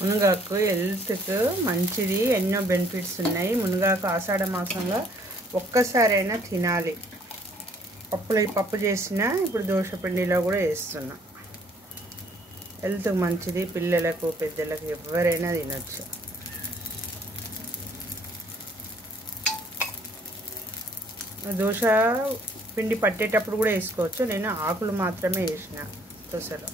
మునగాకు హెల్త్కు మంచిది, ఎన్నో బెనిఫిట్స్ ఉన్నాయి. మునగాకు ఆషాఢ మాసంలో ఒక్కసారైనా తినాలి. పప్పు చేసిన ఇప్పుడు దోశ పిండిలో కూడా వేస్తున్నా. హెల్త్కి మంచిది, పిల్లలకు పెద్దలకు ఎవరైనా తినచ్చు. దోశ పిండి పట్టేటప్పుడు కూడా వేసుకోవచ్చు. నేను ఆకులు మాత్రమే వేసిన దోశలో.